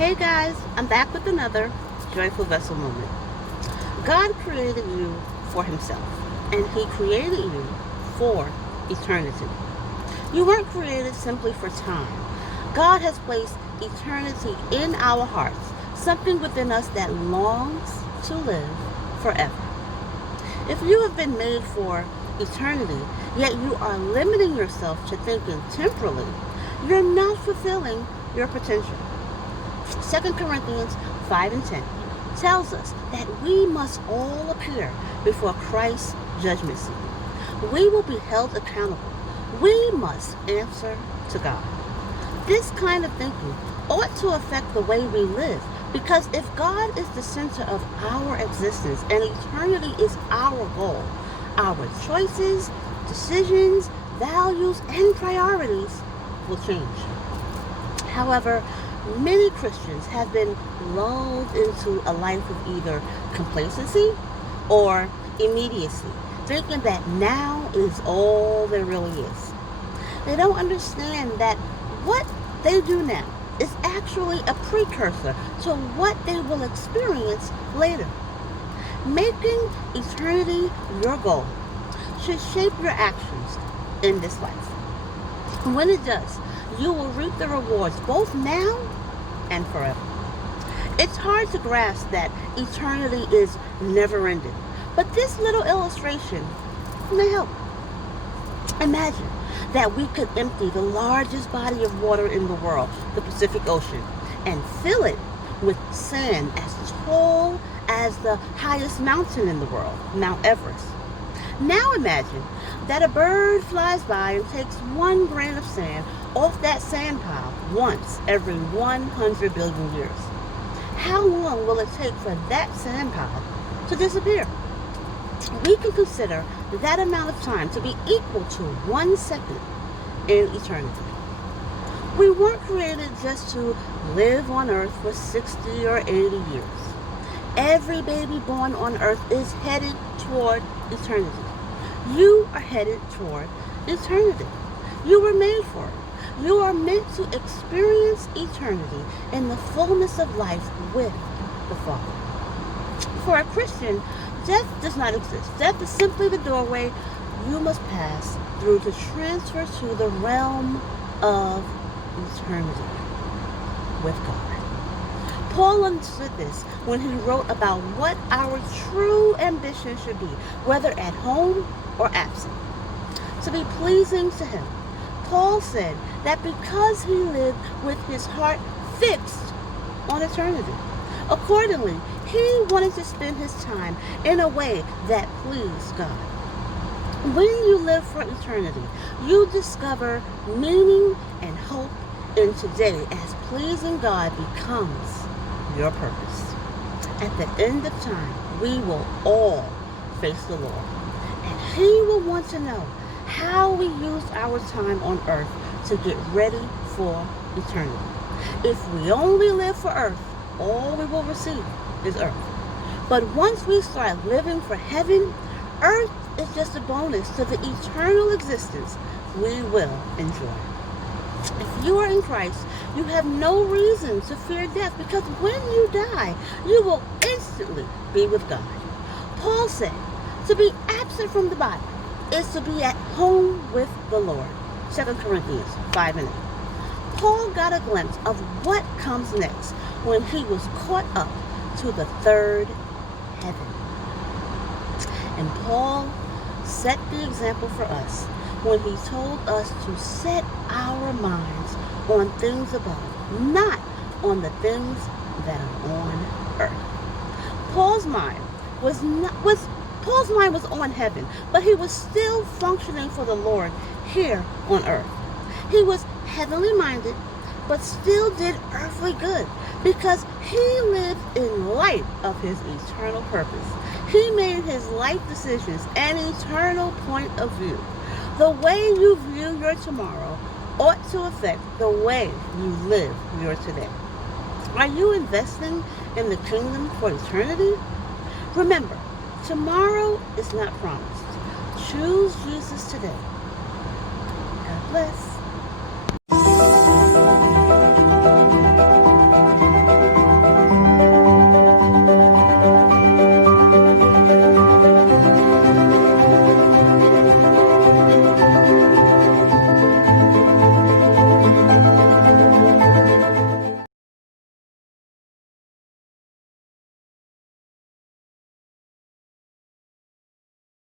Hey guys, I'm back with another Joyful Vessel moment. God created you for Himself, and He created you for eternity. You weren't created simply for time. God has placed eternity in our hearts, something within us that longs to live forever. If you have been made for eternity, yet you are limiting yourself to thinking temporally, you're not fulfilling your potential. 2 Corinthians 5 and 10 tells us that we must all appear before Christ's judgment seat. We will be held accountable. We must answer to God. This kind of thinking ought to affect the way we live, because if God is the center of our existence and eternity is our goal, our choices, decisions, values, and priorities will change. However, many Christians have been lulled into a life of either complacency or immediacy, thinking that now is all there really is. They don't understand that what they do now is actually a precursor to what they will experience later. Making eternity your goal should shape your actions in this life. When it does, you will reap the rewards both now and forever. It's hard to grasp that eternity is never ending, but this little illustration may help. Imagine that we could empty the largest body of water in the world, the Pacific Ocean, and fill it with sand as tall as the highest mountain in the world, Mount Everest. Now imagine that a bird flies by and takes 1 grain of sand off that sand pile once every 100 billion years. How long will it take for that sand pile to disappear? We can consider that amount of time to be equal to 1 second in eternity. We weren't created just to live on earth for 60 or 80 years. Every baby born on earth is headed toward eternity. You are headed toward eternity. You were made for it. You are meant to experience eternity in the fullness of life with the Father. For a Christian, death does not exist. Death is simply the doorway you must pass through to transfer to the realm of eternity with God. Paul understood this when he wrote about what our true ambition should be, whether at home or absent. To be pleasing to Him. Paul said that because he lived with his heart fixed on eternity, accordingly, he wanted to spend his time in a way that pleased God. When you live for eternity, you discover meaning and hope in today as pleasing God becomes your purpose. At the end of time, we will all face the Lord, and He will want to know how we used our time on earth to get ready for eternity. If we only live for earth, all we will receive is earth. But once we start living for heaven, earth is just a bonus to the eternal existence we will enjoy. If you are in Christ, you have no reason to fear death, because when you die, you will instantly be with God. Paul said, to be absent from the body is to be at home with the Lord. 2 Corinthians 5 and 8. Paul got a glimpse of what comes next when he was caught up to the third heaven. And Paul set the example for us when he told us to set our minds on things above, not on the things that are on earth. Paul's mind was on heaven, but he was still functioning for the Lord here on earth. He was heavenly minded, but still did earthly good, because he lived in light of his eternal purpose. He made his life decisions an eternal point of view. The way you view your tomorrow ought to affect the way you live your today. Are you investing in the kingdom for eternity? Remember, tomorrow is not promised. Choose Jesus today. God bless.